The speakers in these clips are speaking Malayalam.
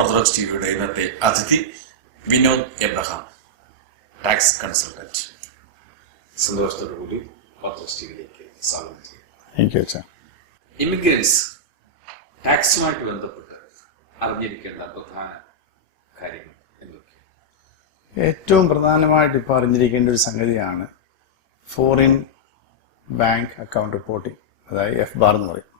ഓർത്തഡോക്സ് ടിവിയുടെ ഇന്നത്തെ അതിഥി വിനോദ് എബ്രഹാം, ടാക്സ് കൺസൾട്ടന്റ്. സന്തോഷത്തോടുകൂടി ഓർത്തഡോക്സ് ടിവിയിലേക്ക് സ്വാഗതം ചെയ്യുന്നു. ഇമിഗ്രൻസ് ടാക്സുമായിട്ട് ബന്ധപ്പെട്ട് അറിഞ്ഞിരിക്കേണ്ട പ്രധാന കാര്യങ്ങൾ എന്തൊക്കെയാണ്? ഏറ്റവും പ്രധാനമായിട്ട് ഇപ്പോൾ അറിഞ്ഞിരിക്കേണ്ട ഒരു സംഗതിയാണ് ഫോറിൻ ബാങ്ക് അക്കൗണ്ട് റിപ്പോർട്ടിംഗ്, അതായത് FBAR എന്ന് പറയും.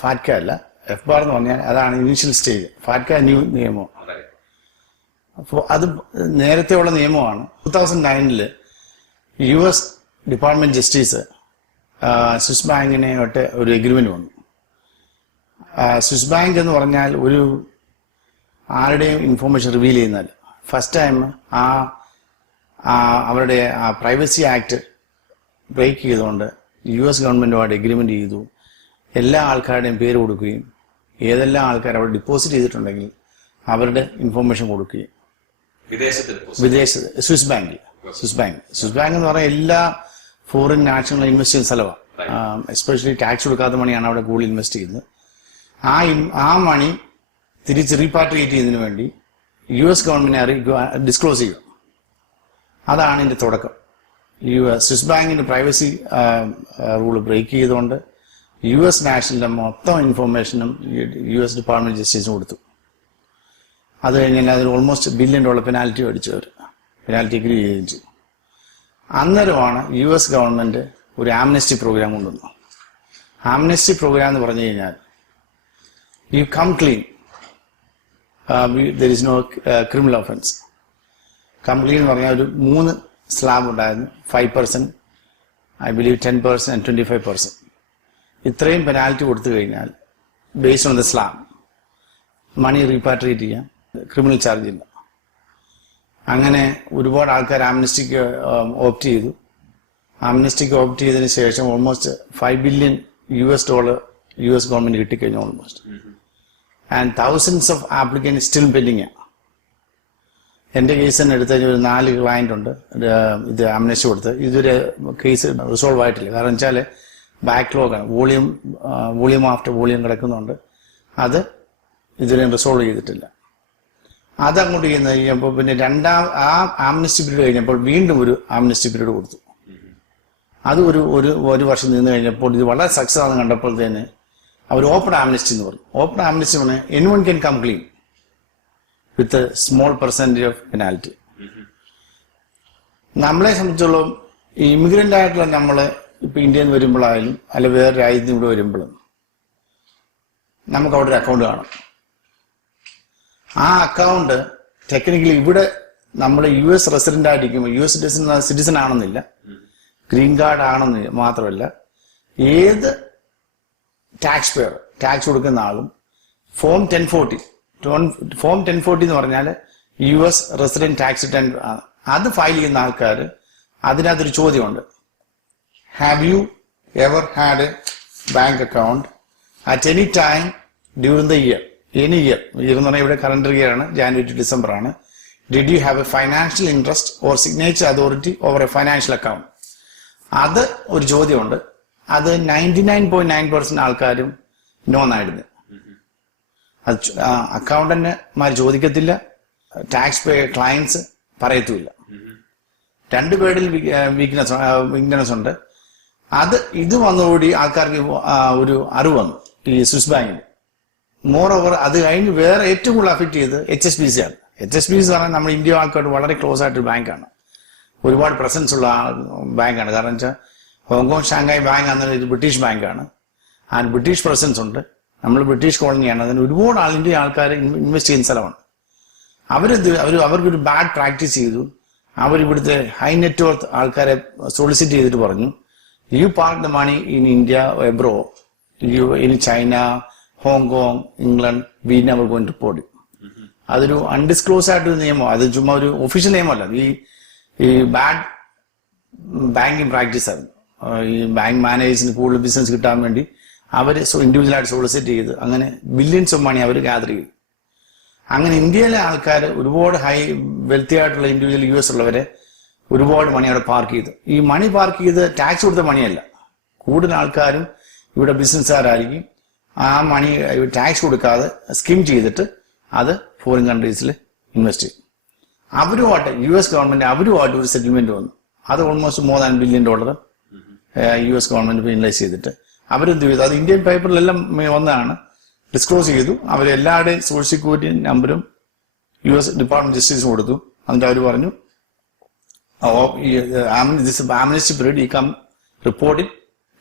ഫാറ്റ്ക അല്ല, FBAR എന്ന് പറഞ്ഞാൽ അതാണ് ഇനീഷ്യൽ സ്റ്റേജ്. ഫാറ്റ്ക ന്യൂ നിയമം. അപ്പോൾ അത് നേരത്തെയുള്ള നിയമമാണ്. 2009 US ഡിപ്പാർട്ട്മെന്റ് ജസ്റ്റിസ് സ്വിസ് ബാങ്കിനായിട്ട് ഒരു എഗ്രിമെന്റ് വന്നു. സ്വിസ് ബാങ്ക് എന്ന് പറഞ്ഞാൽ ഒരു ആരുടെയും ഇൻഫോർമേഷൻ റിവീൽ ചെയ്യുന്നതല്ല. ഫസ്റ്റ് ടൈം അവരുടെ പ്രൈവസി ആക്ട് ബ്രേക്ക് ചെയ്തുകൊണ്ട് US ഗവൺമെന്റുമായിട്ട് എഗ്രിമെന്റ് ചെയ്തു. എല്ലാ ആൾക്കാരുടെയും പേര് കൊടുക്കുകയും ഏതെല്ലാം ആൾക്കാർ അവിടെ ഡെപ്പോസിറ്റ് ചെയ്തിട്ടുണ്ടെങ്കിൽ അവരുടെ ഇൻഫോർമേഷൻ കൊടുക്കുകയും വിദേശത്ത് സ്വിസ് ബാങ്ക് എന്ന് പറഞ്ഞാൽ എല്ലാ ഫോറിൻ നാഷണൽ ഇൻവെസ്റ്റ് ചെയ്യുന്ന സ്ഥലമാണ്. എസ്പെഷ്യലി ടാക്സ് കൊടുക്കാത്ത മണിയാണ് അവിടെ കൂടുതൽ ഇൻവെസ്റ്റ് ചെയ്യുന്നത്. ആ മണി തിരിച്ച് റീപാട്രിയേറ്റ് ചെയ്യുന്നതിന് വേണ്ടി US ഗവൺമെന്റിനെ ഡിസ്ക്ലോസ് ചെയ്യും. അതാണ് ഇതിന്റെ തുടക്കം. സ്വിസ് ബാങ്കിന്റെ പ്രൈവസി റൂള് ബ്രേക്ക് ചെയ്തുകൊണ്ട് US നാഷണലിന്റെ മൊത്തം ഇൻഫോർമേഷനും US ഡിപ്പാർട്ട്മെന്റ് ജസ്റ്റിസിന് കൊടുത്തു. അത് കഴിഞ്ഞാൽ അതിന് ഓൾമോസ്റ്റ് $1 ബില്യൺ പെനാൽറ്റി അടിച്ചവർ, പെനാൽറ്റി എഗ്രി ചെയ്യുകയും ചെയ്തു. അന്നേരമാണ് US ഗവൺമെന്റ് ഒരു ആംനസ്റ്റി പ്രോഗ്രാം കൊണ്ടുവന്നു. ആംനസ്റ്റി പ്രോഗ്രാം എന്ന് പറഞ്ഞു കഴിഞ്ഞാൽ you come clean, there is no criminal offence. Come clean എന്ന് പറഞ്ഞാൽ ഒരു 3 സ്ലാബ് ഉണ്ടായിരുന്നു. 5%, ഐ ബിലീവ് 10% and 25%. ഇത്രയും പെനാൽറ്റി കൊടുത്തു കഴിഞ്ഞാൽ ബേസ്ഡ് ഓൺ ദ സ്ലാബ് മണി റീപാട്രിയേറ്റ് ചെയ്യാം, ക്രിമിനൽ ചാർജ് ഇല്ല. അങ്ങനെ ഒരുപാട് ആൾക്കാർ ആംനസ്റ്റിക്ക് ഓപ്റ്റ് ചെയ്തു. ആംനസ്റ്റിക്ക് ഓപ്റ്റ് ചെയ്തതിന് ശേഷം ഓൾമോസ്റ്റ് $5 ബില്യൺ US ഗവൺമെന്റ് കിട്ടിക്കഴിഞ്ഞു almost. And thousands of applicant still pending ആണ്. എന്റെ കേസ് തന്നെ എടുത്ത ഒരു 4 ക്ലയന്റ് ഉണ്ട് ഇത് ആംനസ്റ്റി കൊടുത്ത്. ഇതൊരു കേസ് റിസോൾവ് ആയിട്ടില്ല. കാരണം വെച്ചാൽ ബാക്ക്ലോഗാണ്, വോളിയം ആഫ്റ്റർ വോളിയം കിടക്കുന്നുണ്ട്. അത് ഇതുവരെ റിസോൾവ് ചെയ്തിട്ടില്ല. അതങ്ങോട്ട് ചെയ്യുമ്പോൾ പിന്നെ ആംനസ്റ്റി പീരീഡ് കഴിഞ്ഞപ്പോൾ വീണ്ടും ഒരു ആംനസ്റ്റി പീരീഡ് കൊടുത്തു. അത് ഒരു വർഷം നിന്ന് കഴിഞ്ഞപ്പോൾ ഇത് വളരെ സക്സസ് ആണെന്ന് കണ്ടപ്പോഴത്തേന് അവർ ഓപ്പൺ ആംനസ്റ്റി എന്ന് പറഞ്ഞു. ഓപ്പൺ ആംനസ്റ്റി പറഞ്ഞാൽ anyone can come clean with small percentage of penalty. നമ്മളെ സംബന്ധിച്ചോളം ഈ ഇമിഗ്രന്റ് ആയിട്ടുള്ള നമ്മള് ഇപ്പൊ ഇന്ത്യയിൽ നിന്ന് വരുമ്പോഴായാലും അല്ലെ വേറെ രാജ്യത്തിന് ഇവിടെ വരുമ്പോഴും നമുക്ക് അവിടെ ഒരു അക്കൗണ്ട് കാണും. ആ അക്കൗണ്ട് ടെക്നിക്കലി ഇവിടെ നമ്മൾ US റെസിഡന്റ് ആയിരിക്കുമ്പോൾ US സിറ്റിസൺ ആണെന്നില്ല, ഗ്രീൻ കാർഡ് ആണെന്ന് മാത്രമല്ല, ഏത് ടാക്സ് പേയർ ടാക്സ് കൊടുക്കുന്ന ആളും ഫോം 1040 എന്ന് പറഞ്ഞാൽ US റെസിഡന്റ് ടാക്സ് റിട്ടേൺ അത് ഫയൽ ചെയ്യുന്ന ആൾക്കാർ അതിനകത്തൊരു ചോദ്യമുണ്ട്. Have you ever had a bank account at any time during the year? Any year. എന്ന് പറഞ്ഞാൽ ഇവിടെ കലണ്ടർ ഇയർ ആണ്, January to December ആണ്. Did you have a financial interest or signature authority over a financial account? അത് ഒരു ചോദ്യമുണ്ട്. അത് 99.9% ആൾക്കാരും നോന്നായിരുന്നു. അത് അക്കൗണ്ടന്റുമാർ ചോദിക്കത്തില്ല, ടാക്സ് പേ ക്ലയൻസ് പറയത്തുമില്ല. രണ്ടുപേരിൽ വീക്ക്നെസ് ഉണ്ട്. ഇത് വന്നതോടി ആൾക്കാർക്ക് ഒരു അറിവ് വന്നു ഈ സ്വിസ് ബാങ്കിൽ. മോർ ഓവർ അത് കഴിഞ്ഞ് വേറെ ഏറ്റവും കൂടുതൽ അഫക്ട് ചെയ്ത് HSBC ആണ്. HSBC പറഞ്ഞാൽ നമ്മുടെ ഇന്ത്യ ആൾക്കാർക്ക് വളരെ ക്ലോസ് ആയിട്ടൊരു ബാങ്കാണ്, ഒരുപാട് പ്രസൻസ് ഉള്ള ബാങ്കാണ്. കാരണം വെച്ചാൽ ഹോങ്കോങ് ഷാങ്ഹായ് ബാങ്ക് എന്നത് ഒരു ബ്രിട്ടീഷ് ബാങ്കാണ്. ആ ബ്രിട്ടീഷ് പ്രസൻസ് ഉണ്ട്. നമ്മൾ ബ്രിട്ടീഷ് കോളനിയാണ്. അതിന് ഒരുപാട് ഇന്ത്യൻ ആൾക്കാർ ഇൻവെസ്റ്റ് ചെയ്യുന്ന സ്ഥലമാണ്. അവർക്കൊരു ബാഡ് പ്രാക്ടീസ് ചെയ്തു. അവരിവിടുത്തെ ഹൈ നെറ്റ് വർത്ത് ആൾക്കാരെ സോളിസിറ്റ് ചെയ്തിട്ട് പറഞ്ഞു, you park the money in India abroad, in China, Hong Kong, England, we never going to report. അതൊരു അൺഡിസ്ക്ലോസ് ആയിട്ടൊരു നിയമം. അത് ചുമ്മാ ഒരു ഒഫീഷ്യൽ നിയമമല്ല. ഈ ബാഡ് ബാങ്കിങ് പ്രാക്ടീസ് ആയിരുന്നു. ഈ ബാങ്ക് മാനേജേഴ്സിന് കൂടുതൽ ബിസിനസ് കിട്ടാൻ വേണ്ടി അവർ ഇൻഡിവിജ്വലായിട്ട് സോളിസിറ്റ് ചെയ്ത് അങ്ങനെ ബില്യൺസ് ഓഫ് മണി അവർ ഗ്യാദർ ചെയ്തു. അങ്ങനെ ഇന്ത്യയിലെ ആൾക്കാർ ഒരുപാട് ഹൈ വെൽത്തി ആയിട്ടുള്ള ഇൻഡിവിജ്വൽ US ഉള്ളവരെ ഒരുപാട് മണി അവിടെ പാർക്ക് ചെയ്തു. ഈ മണി പാർക്ക് ചെയ്ത് ടാക്സ് കൊടുത്ത മണിയല്ല. കൂടുതൽ ആൾക്കാരും ഇവിടെ ബിസിനസ്സുകാരായിരിക്കും. ആ മണി ടാക്സ് കൊടുക്കാതെ സ്കിം ചെയ്തിട്ട് അത് ഫോറിൻ കൺട്രീസിൽ ഇൻവെസ്റ്റ് ചെയ്യും. അവരുമായിട്ട് US ഗവൺമെന്റ് അവരുമായിട്ട് ഒരു സെറ്റിൽമെന്റ് വന്നു. അത് almost more than $1 billion US government finalise ചെയ്തിട്ട് അവരെന്ത് ചെയ്തു, അത് ഇന്ത്യൻ പേപ്പറിലെല്ലാം വന്നതാണ്, ഡിസ്ക്ലോസ് ചെയ്തു. അവരെല്ലാവരുടെയും സോഷ്യൽ സെക്യൂരിറ്റി നമ്പരും US ഡിപ്പാർട്ട്മെന്റ് ജസ്റ്റിസ് കൊടുത്തു. എന്നിട്ട് അവർ പറഞ്ഞു amnesty period, you come report it,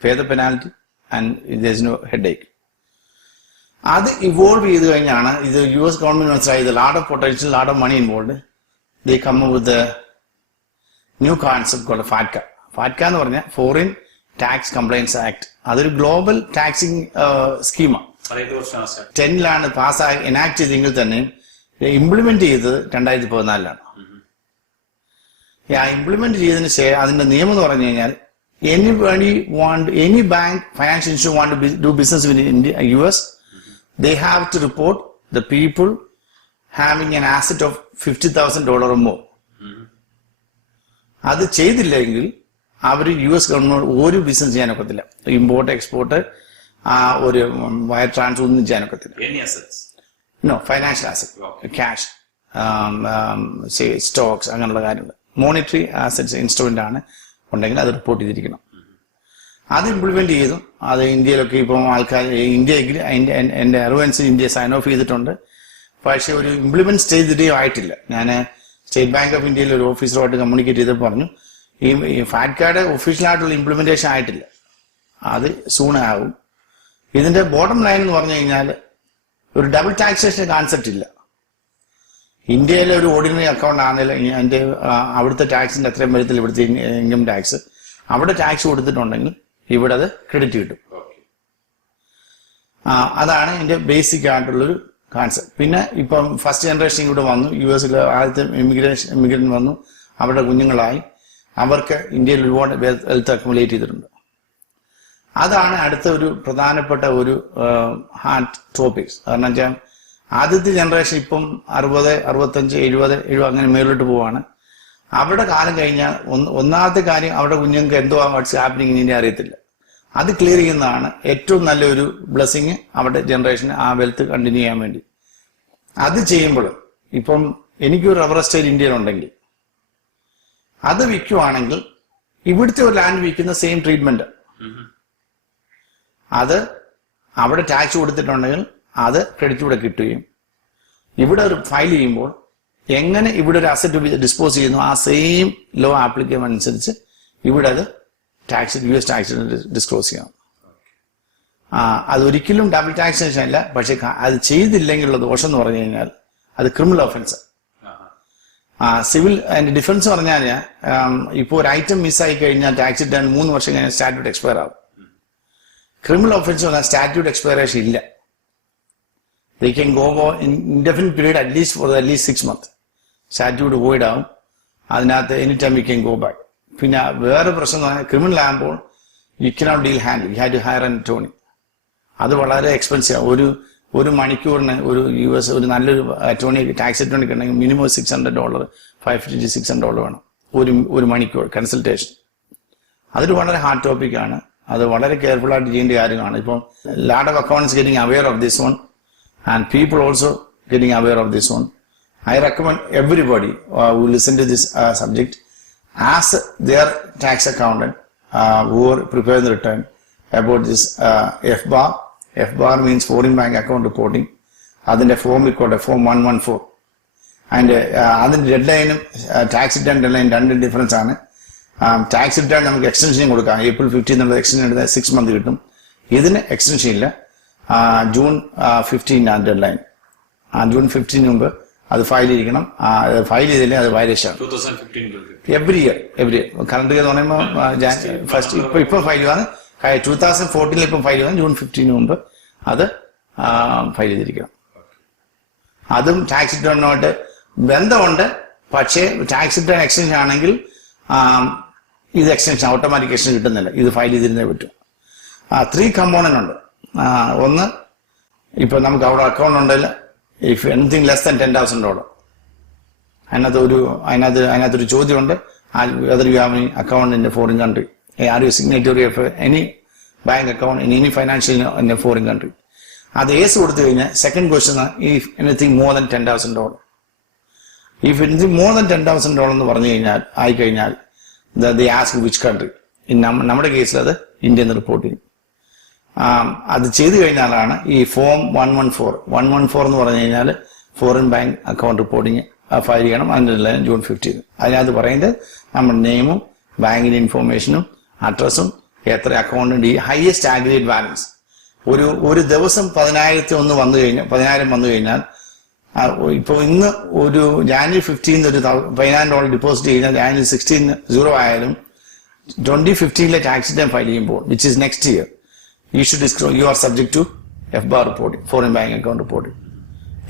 pay the penalty and there is no headache. അത് ഇവോൾവ് ചെയ്ത് കഴിഞ്ഞാണ് ഇത് US ഗവൺമെന്റ് മനസ്സിലായത് lot of potential, lot of money involve. They come with new concept called FATCA. FATCA എന്ന് പറഞ്ഞാൽ ഫോറിൻ ടാക്സ് കംപ്ലയൻസ് ആക്ട്. അതൊരു ഗ്ലോബൽ ടാക്സിംഗ് സ്കീമാണ്. 10ലാണ് പാസ്സായി എനാക്ട് ചെയ്തെങ്കിൽ തന്നെ ഇംപ്ലിമെന്റ് ചെയ്തത് 2014ലാണ്. ആ ഇംപ്ലിമെന്റ് ചെയ്തതിന് ശേഷം അതിന്റെ നിയമം എന്ന് പറഞ്ഞു കഴിഞ്ഞാൽ any bank, financial institution want to do business with India, US, they have to report the people having an asset of $50,000 or more. അത് ചെയ്തില്ലെങ്കിൽ അവർ US ഗവൺമെന്റ് ഒരു ബിസിനസ് ചെയ്യാനൊക്കത്തില്ല. ഇമ്പോർട്ട് എക്സ്പോർട്ട് ഒരു വയർ ട്രാൻസ്ഫർ ഒന്നും ചെയ്യാനൊക്കത്തില്ല. No, financial asset, cash, stocks, അങ്ങനെയുള്ള കാര്യങ്ങൾ. മോണിറ്ററി ആസറ്റ്സ് ഇൻസ്ട്രുമെന്റ് ആണ് ഉണ്ടെങ്കിൽ അത് റിപ്പോർട്ട് ചെയ്തിരിക്കണം. അത് ഇംപ്ലിമെന്റ് ചെയ്തു. അത് ഇന്ത്യയിലൊക്കെ ഇപ്പം ആൾക്കാർ എന്റെ അറിവൻസ് ഇന്ത്യ സൈൻ ഓഫ് ചെയ്തിട്ടുണ്ട്. പക്ഷെ ഒരു ഇംപ്ലിമെന്റ് സ്റ്റേജ് ഇതുവരെയും ആയിട്ടില്ല. ഞാൻ സ്റ്റേറ്റ് ബാങ്ക് ഓഫ് ഇന്ത്യയിൽ ഒരു ഓഫീസറുമായിട്ട് കമ്മ്യൂണിക്കേറ്റ് ചെയ്തപ്പോൾ പറഞ്ഞു ഈ FATCAയുടെ ഒഫീഷ്യലായിട്ടുള്ള ഇംപ്ലിമെന്റേഷൻ ആയിട്ടില്ല, അത് സൂൺ ആവും. ഇതിന്റെ ബോട്ടം ലൈൻ എന്ന് പറഞ്ഞു കഴിഞ്ഞാൽ ഒരു ഡബിൾ ടാക്സേഷൻ കോൺസെപ്റ്റ് ഇല്ല. ഇന്ത്യയിലെ ഒരു ഓർഡിനറി അക്കൗണ്ട് ആണെങ്കിലും അതിന്റെ അവിടുത്തെ ടാക്സിന്റെ അത്രയും വരത്തില്ല ഇവിടുത്തെ ഇൻകം ടാക്സ്. അവിടെ ടാക്സ് കൊടുത്തിട്ടുണ്ടെങ്കിൽ ഇവിടെ അത് ക്രെഡിറ്റ് കിട്ടും. അതാണ് ഇതിന്റെ ബേസിക് ആയിട്ടുള്ളൊരു കോൺസെപ്റ്റ്. പിന്നെ ഇപ്പം ഫസ്റ്റ് ജനറേഷൻ ഇവിടെ വന്നു, US ആദ്യത്തെ ഇമിഗ്രന്റ് വന്നു, അവരുടെ കുഞ്ഞുങ്ങളായി, അവർക്ക് ഇന്ത്യയിൽ ഒരുപാട് വെൽത്ത് അക്യുമുലേറ്റ് ചെയ്തിട്ടുണ്ട്. അതാണ് അടുത്ത ഒരു പ്രധാനപ്പെട്ട ഒരു ഹാർട്ട് ടോപ്പിക്സ്. കാരണം വെച്ചാൽ ആദ്യത്തെ ജനറേഷൻ ഇപ്പം 60, 65, 70 അങ്ങനെ മേലോട്ട് പോവാണ്. അവരുടെ കാലം കഴിഞ്ഞാൽ ഒന്നാമത്തെ കാര്യം അവരുടെ കുഞ്ഞുങ്ങൾക്ക് എന്തോ വാട്സ് ഹാപ്പനിങ് ഇനി അറിയത്തില്ല. അത് ക്ലിയർ ചെയ്യുന്നതാണ് ഏറ്റവും നല്ലൊരു ബ്ലെസ്സിങ് അവരുടെ ജനറേഷന് ആ വെൽത്ത് കണ്ടിന്യൂ ചെയ്യാൻ വേണ്ടി. അത് ചെയ്യുമ്പോൾ ഇപ്പം എനിക്കൊരു റബ്ബർ എസ്റ്റേറ്റ് ഇന്ത്യയിലുണ്ടെങ്കിൽ അത് വിൽക്കുവാണെങ്കിൽ ഇവിടുത്തെ ഒരു ലാൻഡ് വിൽക്കുന്ന സെയിം ട്രീറ്റ്മെന്റ്. അത് അവിടെ ടാക്സ് കൊടുത്തിട്ടുണ്ടെങ്കിൽ അത് ക്രെഡിറ്റ് ഇവിടെ കിട്ടുകയും ഇവിടെ ഒരു ഫയൽ ചെയ്യുമ്പോൾ എങ്ങനെ ഇവിടെ ഒരു അസറ്റ് ഡിസ്പോസ് ചെയ്യുന്നു ആ സെയിം ലോ ആപ്ലിക്കേഷൻ അനുസരിച്ച് ഇവിടെ അത് ടാക്സ് US ടാക്സിന് ഡിസ്ക്ലോസ് ചെയ്യണം. അതൊരിക്കലും ഡബിൾ ടാക്സേഷൻ അല്ല. പക്ഷെ അത് ചെയ്തില്ലെങ്കിലുള്ള ദോഷം എന്ന് പറഞ്ഞു കഴിഞ്ഞാൽ അത് criminal offence. Civil and defence പറഞ്ഞാൽ ഇപ്പോൾ ഒരു ഐറ്റം മിസ്സായി കഴിഞ്ഞാൽ ടാക്സ് റിട്ടേൺ 3 വർഷം കഴിഞ്ഞാൽ സ്റ്റാറ്റ്യൂട്ട് എക്സ്പയർ ആവും. ക്രിമിനൽ ഒഫൻസ് പറഞ്ഞാൽ സ്റ്റാറ്റ്യൂട്ട് എക്സ്പയറേഷൻ ഇല്ല. They can go in indefinite period at least 6 months. Statute void ആവും. അതിനകത്ത് any time you can go back. പിന്നെ വേറെ പ്രശ്നം ക്രിമിനൽ ആകുമ്പോൾ you cannot deal handle, you have to hire an attorney. അത് വളരെ എക്സ്പെൻസീവ്. ഒരു മണിക്കൂറിന് ഒരു US ഒരു നല്ലൊരു അറ്റോർണി ടാക്സ് അറ്റോർണിക്ക് ഉണ്ടെങ്കിൽ മിനിമം $600, $550 to $600 വേണം ഒരു മണിക്കൂർ കൺസൾട്ടേഷൻ. അതൊരു വളരെ ഹാർഡ് ടോപ്പിക്കാണ്. അത് വളരെ കെയർഫുൾ ആയിട്ട് ചെയ്യേണ്ട കാര്യമാണ്. ഇപ്പം lot of accounts getting aware of this one and people also getting aware of this one. I recommend everybody who listen to this subject ask their tax accountant who are preparing the return about this FBAR. FBAR means Foreign Bank Account Reporting. Adinte form we called form 114 and adinte deadline tax return deadline രണ്ടും ഡിഫറൻസ് ആണ്. ടാക്സ് റിട്ടേൺ നമുക്ക് എക്സ്റ്റൻഷൻ കൊടുക്കാം. April 15 എന്നുള്ള എക്സ്റ്റൻഷൻ എടുത്താൽ 6 months കിട്ടും. ഇതിന് എക്സ്റ്റൻഷൻ ഇല്ല. June 15 ആണ് ഡെഡ്ലൈൻ. June 15 മുമ്പ് അത് ഫയൽ ചെയ്യണം. ഫയൽ ചെയ്തില്ലേ അത് violation. Every year current year എന്ന് പറയുമ്പോൾ ഫസ്റ്റ് ഇപ്പം ഫയൽ ചെയ്യുവാണ്. 2014 ഇപ്പം ഫയൽ ചെയ്യുവാണ്. June 15 മുമ്പ് അത് ഫയൽ ചെയ്തിരിക്കണം. അതും ടാക്സ് റിട്ടേണുമായിട്ട് ബന്ധമുണ്ട്. പക്ഷേ ടാക്സ് റിട്ടേൺ എക്സ്റ്റൻഷൻ ആണെങ്കിൽ ഇത് എക്സ്റ്റൻഷൻ ഓട്ടോമാറ്റിക് എക്സ്റ്റൻഷൻ കിട്ടുന്നില്ല. ഇത് ഫയൽ ചെയ്തിരുന്നേ പറ്റും. 3 കമ്പോണന്റ് ഉണ്ട്. ഒന്ന് ഇപ്പൊ നമുക്ക് അവിടെ അക്കൗണ്ട് ഉണ്ടെങ്കിൽ ഇഫ് എനിത്തിങ് ലെസ് ദാൻ $10,000 അതിനകത്തൊരു ചോദ്യമുണ്ട്. whether you have any account in a foreign country, are you signatory of any bank account in any financial in a foreign country? അത് ഏസ് കൊടുത്തു കഴിഞ്ഞാൽ second question if anything more than $10,000. If anything more than $10,000 എന്ന് പറഞ്ഞു കഴിഞ്ഞാൽ ആയിക്കഴിഞ്ഞാൽ ദേ ആസ്ക് വിച്ച് കൺട്രി. നമ്മുടെ കേസിൽ അത് ഇന്ത്യ എന്ന് റിപ്പോർട്ട് ചെയ്യും. അത് ചെയ്തു കഴിഞ്ഞാലാണ് ഈ ഫോം 114 എന്ന് പറഞ്ഞു കഴിഞ്ഞാൽ foreign bank account reporting file ചെയ്യണം. അതിൻ്റെ ജൂൺ 15. അതിനകത്ത് പറയുന്നത് നമ്മുടെ നെയിമും ബാങ്കിന്റെ ഇൻഫോർമേഷനും അഡ്രസ്സും എത്ര അക്കൗണ്ടിന്റെ ഈ ഹയസ്റ്റ് ആഗ്രിഗേറ്റ് ബാലൻസ് ഒരു ദിവസം 10,000 വന്നു കഴിഞ്ഞാൽ ഇപ്പൊ ഇന്ന് ഒരു ജാനുവരി 15 ഒരു $10,000 ഡെപ്പോസിറ്റ് ചെയ്താൽ ജാനുവരി 16 0 ആയാലും 2015 ടാക്സ് റിട്ടേൺ ഫയൽ ചെയ്യുമ്പോൾ which is next year you are subject to FBAR reporting, foreign bank account reporting.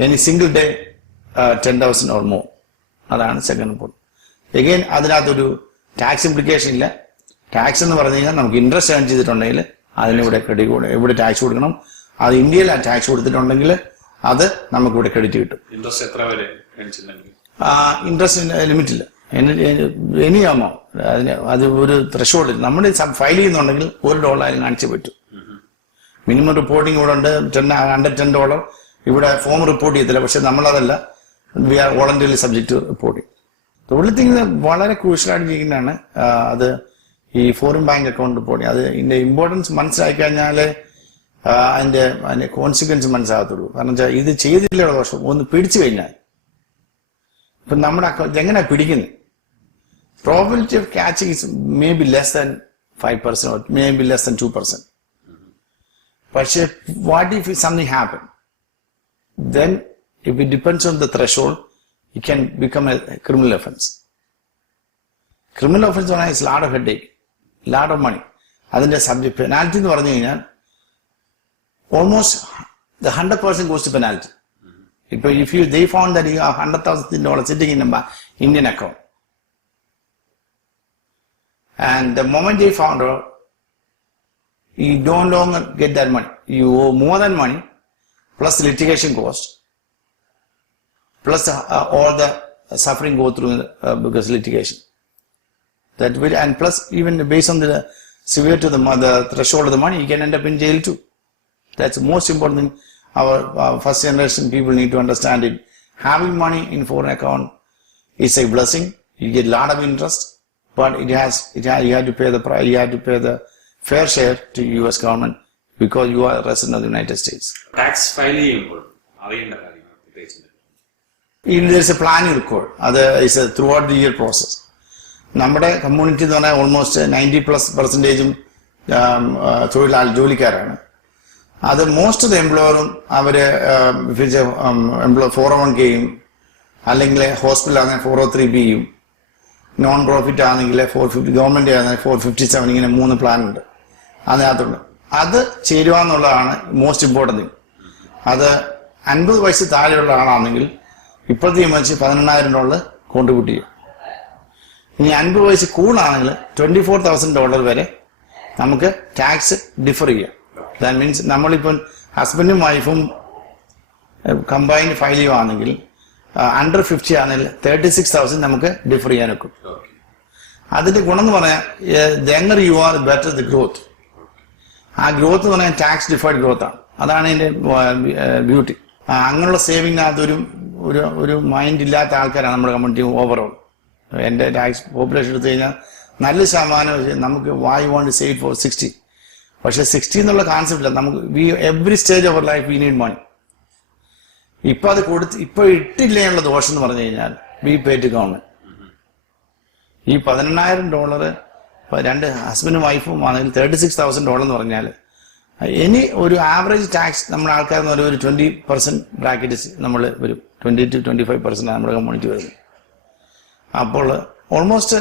Any single day 10,000 or more. അതാണ് സെക്കൻഡ് റിപ്പോർട്ട്. എഗെയിൻ അതിനകത്തൊരു ടാക്സ് ഇംപ്ലിക്കേഷൻ ഇല്ല. ടാക്സ് എന്ന് പറഞ്ഞു കഴിഞ്ഞാൽ നമുക്ക് ഇൻട്രസ്റ്റ് ഏൺ ചെയ്തിട്ടുണ്ടെങ്കിൽ അതിനിവിടെ ഇവിടെ ടാക്സ് കൊടുക്കണം. അത് ഇന്ത്യയിൽ ടാക്സ് കൊടുത്തിട്ടുണ്ടെങ്കിൽ അത് നമുക്ക് ഇവിടെ ക്രെഡിറ്റ് കിട്ടും. ഇൻട്രസ്റ്റ് എത്ര വരെ? ഇൻട്രസ്റ്റ് ലിമിറ്റ് ഇല്ല. ഇനിയാമോ അത് ഒരു ത്രഷോൾഡ് നമ്മൾ ഫയൽ ചെയ്യുന്നുണ്ടെങ്കിൽ $1 കാണിച്ചേ പറ്റും. മിനിമം റിപ്പോർട്ടിംഗ് ഇവിടെ ഉണ്ട് $110. ഇവിടെ ഫോം റിപ്പോർട്ട് ചെയ്യത്തില്ല. പക്ഷെ നമ്മളതല്ല, we are voluntarily subject to reporting. Only thing വളരെ ക്രൂഷ്യലായിട്ട് ചെയ്യുന്നതാണ് അത് ഈ ഫോറിൻ ബാങ്ക് അക്കൗണ്ട് റിപ്പോർട്ടിംഗ്. അത് ഇതിന്റെ ഇമ്പോർട്ടൻസ് മനസ്സിലാക്കി കഴിഞ്ഞാൽ അതിന്റെ കോൺസിക്വൻസ് മനസ്സിലാകത്തുള്ളൂ. കാരണം വെച്ചാൽ ഇത് ചെയ്തില്ല ദോഷം ഒന്ന് പിടിച്ചു കഴിഞ്ഞാൽ ഇപ്പൊ നമ്മുടെ അക്കൗണ്ട് എങ്ങനെയാ പിടിക്കുന്നത്? Probability of catching is maybe less than 5% or maybe less than 2%. പക്ഷെ what if something happen? Then if it depends on the threshold, it can become a criminal offense. Criminal offense is a lot of headache, lot of money. അതിന്റെ സബ്ജക്ട് പെനാൽറ്റി എന്ന് പറഞ്ഞു കഴിഞ്ഞാൽ almost the 100% goes to penalty. If they found that you have $100,000 sitting in an Indian account, and the moment they found out, you don't longer get that money. You owe more than money, plus litigation cost, plus all the suffering go through because litigation. That will, and plus even based on the severity of the threshold of the money, you can end up in jail too. That's the most important thing. Our first generation people need to understand it. Having money in foreign account is a blessing. You get a lot of interest, but you have to pay the price. You have to pay the fair share to U.S. government because you are a resident of the United States. Tax filing, there is a planning record. That is a throughout the year process. നമ്മുടെ കമ്മ്യൂണിറ്റി എന്ന് പറഞ്ഞാൽ ഓൾമോസ്റ്റ് 90+% ജോലിക്കാരാണ്. അത് മോസ്റ്റ് ഓഫ് ദ എംപ്ലോയറും അവര് 401kയും അല്ലെങ്കിൽ ഹോസ്പിറ്റൽ ആണെങ്കിൽ 403bയും നോൺ പ്രോഫിറ്റ് ആണെങ്കിൽ 450, ഗവൺമെന്റ് ആണെങ്കിൽ 457, ഇങ്ങനെ 3 പ്ലാൻ ഉണ്ട് അതിനകത്തുണ്ട്. അത് ചേരുക എന്നുള്ളതാണ് മോസ്റ്റ് ഇമ്പോർട്ടൻറ്റ് തിങ്. അത് 50 വയസ്സ് താഴെയുള്ള ആളാണെങ്കിൽ ഇപ്പോഴത്തെ വെച്ച് $18,000 കോൺട്രിബ്യൂട്ട് ചെയ്യും. ഇനി 50 വയസ്സ് കൂടുതലാണെങ്കിൽ $24,000 വരെ നമുക്ക് ടാക്സ് ഡിഫർ ചെയ്യാം. ദാറ്റ് മീൻസ് നമ്മളിപ്പം ഹസ്ബൻഡും വൈഫും കമ്പൈൻഡ് ഫയൽ ചെയ്യുകയാണെങ്കിൽ അണ്ടർ 50 ആണെങ്കിൽ 36,000 നമുക്ക് ഡിഫർ ചെയ്യാൻ ഒക്കും. അതിന്റെ ഗുണം എന്ന് പറഞ്ഞാൽ the younger you are better the growth. ആ ഗ്രോത്ത് എന്ന് പറഞ്ഞാൽ ടാക്സ് ഡിഫേർഡ് ഗ്രോത്ത് ആണ്. അതാണ് അതിന്റെ ബ്യൂട്ടി. അങ്ങനെയുള്ള സേവിങ്ങിനകത്ത് ഒരു മൈൻഡ് ഇല്ലാത്ത ആൾക്കാരാണ് നമ്മുടെ കമ്മ്യൂണിറ്റി ഓവറോൾ. എന്റെ ടാക്സ് പോപ്പുലേഷൻ എടുത്തു കഴിഞ്ഞാൽ നല്ല ശതമാനം നമുക്ക് why you want to save for 60. പക്ഷെ 60 എന്നുള്ള കോൺസെപ്റ്റ് ഇല്ല. നമുക്ക് every stage of life we need money. ഇപ്പൊ അത് ഇപ്പൊ ഇട്ടില്ലേനുള്ള ദോഷം എന്ന് പറഞ്ഞു കഴിഞ്ഞാൽ വി പേ ടു ഗവൺമെന്റ്. ഈ $18,000 രണ്ട് ഹസ്ബൻഡും വൈഫും ആണെങ്കിൽ $36,000 എന്ന് പറഞ്ഞാൽ ഇനി ഒരു ആവറേജ് ടാക്സ് നമ്മുടെ ആൾക്കാരെന്ന് പറയുന്ന ഒരു 20% ബ്രാക്കറ്റ് നമ്മൾ വരും. 20 to 25% നമ്മുടെ കമ്മ്യൂണിറ്റി വരുന്നത്. അപ്പോൾ ഓൾമോസ്റ്റ്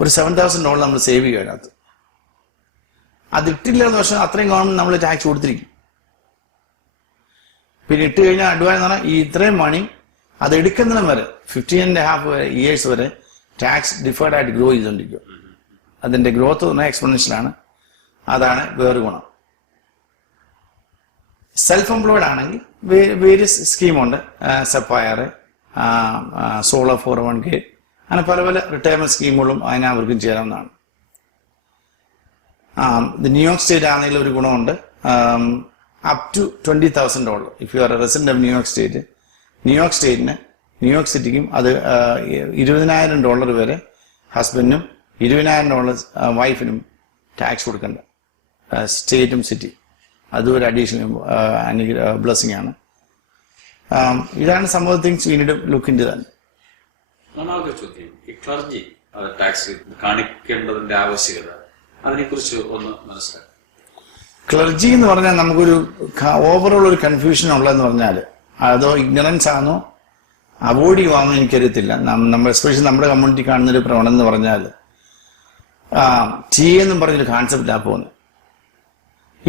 ഒരു $7,000 നമ്മൾ സേവ് ചെയ്യും അതിനകത്ത്. അത് ഇട്ടില്ലാത്ത വർഷം അത്രയും ഗവൺമെന്റ് നമ്മൾ ടാക്സ് കൊടുത്തിരിക്കും. പിന്നെ ഇട്ട് കഴിഞ്ഞാൽ അഡ്വാൻസ് എന്ന് പറഞ്ഞാൽ ഈ ഇത്രയും മണി അത് എടുക്കുന്നതിനും വരെ 15.5 years വരെ ടാക്സ് ഡിഫേർഡ് ആയിട്ട് ഗ്രോ ചെയ്തുകൊണ്ടിരിക്കും. അതിന്റെ ഗ്രോത്ത് പറഞ്ഞാൽ എക്സ്പോണൻഷ്യലാണ്. അതാണ് വേറെ ഗുണം. സെൽഫ് എംപ്ലോയിഡ് ആണെങ്കിൽ വേരിയസ് സ്കീമുണ്ട്. സഫയർ, സോളോ 401k, അങ്ങനെ പല പല റിട്ടയർമെന്റ് സ്കീമുകളും അതിന് അവർക്കും ചേരാവുന്നതാണ്. ന്യൂയോർക്ക് സ്റ്റേറ്റ് ആണെങ്കിൽ ഒരു ഗുണമുണ്ട്. up to $20,000. If you are a resident of New York State, New York Cityക്കും അത് $20,000 വരെ ഹസ്ബൻഡിനും $20,000 വൈഫിനും ടാക്സ് കൊടുക്കണ്ട. സ്റ്റേറ്റും സിറ്റി അതും ഒരു അഡീഷണൽ ബ്ലെസ്സിംഗ് ആണ്. ഇതാണ് some of the things we need to look into that. ഒന്നാമത്തെ ചോദ്യം, ഈ ക്ലർജി ടാക്സ് കാണിക്കേണ്ടതിന്റെ ആവശ്യകത അതിനെക്കുറിച്ച് ഒന്ന് മനസ്സിലാക്കാം. ക്ലർജി എന്ന് പറഞ്ഞാൽ നമുക്കൊരു ഓവറോൾ ഒരു കൺഫ്യൂഷൻ ഉള്ളതെന്ന് പറഞ്ഞാൽ അതോ ഇഗ്നറൻസ് ആണോ അവോയ്ഡ് ചെയ്യുവാണോ എനിക്കറിയത്തില്ല. നമ്മൾ എസ്പെഷ്യലി നമ്മുടെ കമ്മ്യൂണിറ്റി കാണുന്നൊരു പ്രവണത എന്ന് പറഞ്ഞാൽ ടി എന്നും പറഞ്ഞൊരു കോൺസെപ്റ്റാണ് പോകുന്നത്.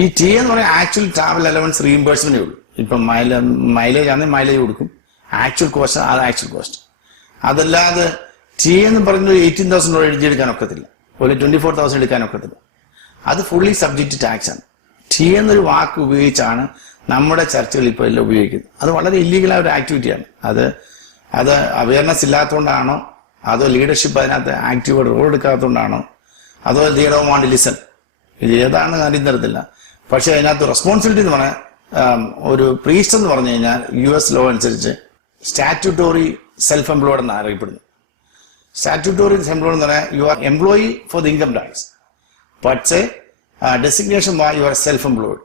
ഈ ടി എന്ന് പറഞ്ഞാൽ ആക്ച്വൽ ട്രാവൽ അലവൻസ് റീഇംബേഴ്സ്മെന്റേ ഉള്ളൂ. ഇപ്പം മൈലേജ് ആണെങ്കിൽ മൈലേജ് കൊടുക്കും, ആക്ച്വൽ കോസ്റ്റ് അത് ആക്ച്വൽ കോസ്റ്റ്. അതല്ലാതെ ടി എന്ന് പറഞ്ഞൊരു $18,000 എഴുതിയെടുക്കാൻ ഒക്കത്തില്ല, ഒരു $24,000 എടുക്കാൻ ഒക്കത്തില്ല. അത് ഫുള്ളി സബ്ജക്റ്റ് ടാക്സ് ആണ്. ടി എന്നൊരു വാക്ക് ഉപയോഗിച്ചാണ് നമ്മുടെ ചർച്ചകൾ ഇപ്പോൾ എല്ലാം ഉപയോഗിക്കുന്നത്. അത് വളരെ ഇല്ലീഗലായ ഒരു ആക്ടിവിറ്റിയാണ്. അത് അവയർനെസ് ഇല്ലാത്തതുകൊണ്ടാണോ, അതോ ലീഡർഷിപ്പ് അതിനകത്ത് ആക്റ്റീവ് റോൾ എടുക്കാത്തതുകൊണ്ടാണോ, അതോ they don't want to listen, ഇത് ഏതാണ് അറിയുന്നില്ല. പക്ഷെ അതിനകത്ത് റെസ്പോൺസിബിലിറ്റി എന്ന് പറഞ്ഞാൽ ഒരു പ്രീസ്റ്റ് എന്ന് പറഞ്ഞു കഴിഞ്ഞാൽ US ലോ അനുസരിച്ച് സ്റ്റാറ്റ്യൂട്ടോറി സെൽഫ് എംപ്ലോയ്ഡ് എന്ന് അറിയപ്പെടുന്നു. സ്റ്റാറ്റ്യൂട്ടോറി സെൽഫ് എംപ്ലോയ്ഡ് എന്ന് പറഞ്ഞാൽ you are employee for the income tax, പക്ഷേ ഡെസിഗ്നേഷൻ വാ യു ആർ സെൽഫ് എംപ്ലോയ്ഡ്.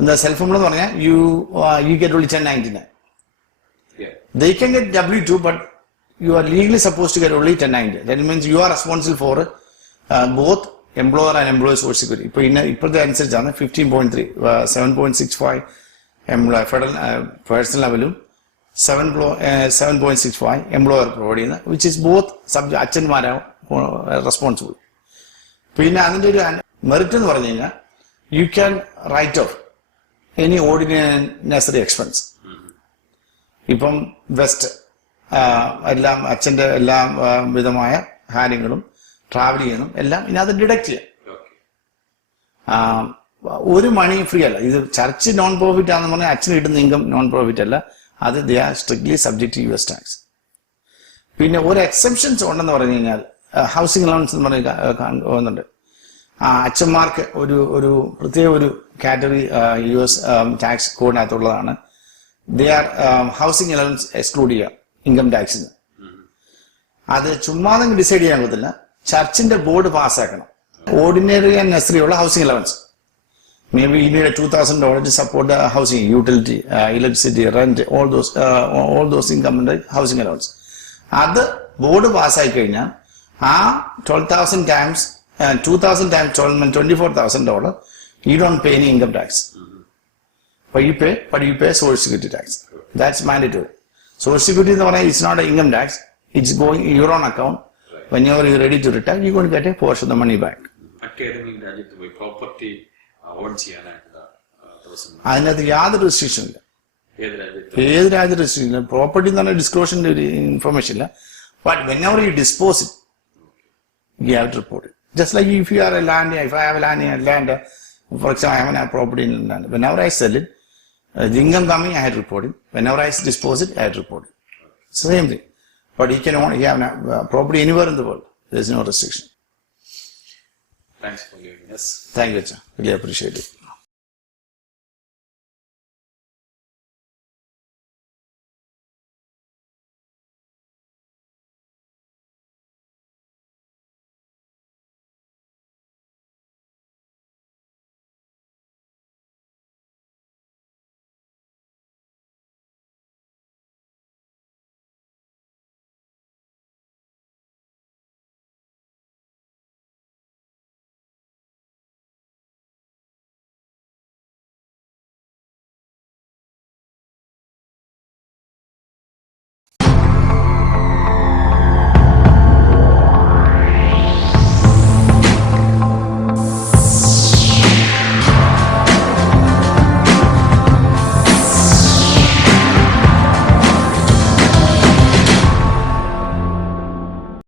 എന്താ സെൽഫ് എംപ്ലോയ്ഡ് എന്ന് പറഞ്ഞാൽ you get only 1099. They can get W-2, but you are legally supposed to get only 1090. That means you are responsible for both employer and employee social security. ഇപ്പോഴത്തെ അനുസരിച്ചാണ് 15.3, 7.65 ഫെഡറൽ പേഴ്സണൽ ലെവലും 7.65 എംപ്ലോയർ പ്രൊവൈഡ് ചെയ്യുന്നത്, വിച്ച് ഇസ് ബോത്ത് അച്ഛന്മാരാണ് റെസ്പോൺസിബിൾ. പിന്നെ അതിൻ്റെ ഒരു മെറിറ്റ് എന്ന് പറഞ്ഞു കഴിഞ്ഞാൽ you can write of any ordinary നെസറി expense. ഇപ്പം വെസ്റ്റ് എല്ലാം അച്ഛൻ്റെ എല്ലാ വിധമായ കാര്യങ്ങളും ട്രാവൽ ചെയ്യണം എല്ലാം ഇതിനകത്ത് ഡിഡക്ട് ചെയ്യാം. ഒരു മണി ഫ്രീ അല്ല. ഇത് ചർച്ച് നോൺ പ്രോഫിറ്റ് ആണെന്ന് പറഞ്ഞാൽ അച്ഛന് കിട്ടുന്ന ഇൻകം നോൺ പ്രോഫിറ്റ് അല്ല, അത് they are strictly subject to US tax. പിന്നെ ഒരു എക്സെപ്ഷൻസ് ഉണ്ടെന്ന് പറഞ്ഞു കഴിഞ്ഞാൽ ഹൗസിംഗ് അലവൻസ് എന്ന് പറഞ്ഞ് പോകുന്നുണ്ട്. അച്ഛന്മാർക്ക് ഒരു പ്രത്യേക ഒരു കാറ്റഗറി US ടാക്സ് കോഡിനകത്തുള്ളതാണ്. They are housing allowance exclude ചെയ്യുക ഇൻകം ടാക്സിന്. അത് ചുമ്മാതെ ഡിസൈഡ് ചെയ്യാൻ പറ്റില്ല, ചർച്ചിന്റെ ബോർഡ് പാസ്സാക്കണം. ഓർഡിനറി ആൻഡ് നെസറി ഉള്ള housing allowance, may be you need $2,000 to support the housing, utility, electricity, rent, all those income and housing allowance. അത് ബോർഡ് പാസ്സായി കഴിഞ്ഞാൽ ആ 12,000 times 2,000 times 12 means $24,000. You don't pay any income tax. But you pay social security tax. That's mandatory. Social security എന്ന് പറഞ്ഞാൽ it's not an income tax. It's going in your own account. Whenever you're ready to retire, you're going to get a portion of the money back. മറ്റേതെങ്കിലും രാജ്യത്ത് പോയി പ്രോപ്പർട്ടി ഓൺ ചെയ്യാനായിട്ട് അതിനകത്ത് യാതൊരു റെസ്ട്രിക്ഷൻ ഇല്ല. ഏത് രാജ്യത്ത് റെസ്ട്രിക്ഷൻ ഇല്ല. പ്രോപ്പർട്ടി എന്ന് പറഞ്ഞാൽ ഡിസ്ക്ലോഷറിന്റെ ഒരു ഇൻഫർമേഷൻ ഇല്ല. But whenever you dispose it, you have to report it. Just like if you are a land, if I have a land, for example, I have a property in land. Whenever I sell it, the income coming, I had to report it. Whenever I dispose it, I had to report it. It's the same thing. But you can only have property anywhere in the world. There is no restriction. Thanks for giving us. Thank you, sir. Really appreciate it.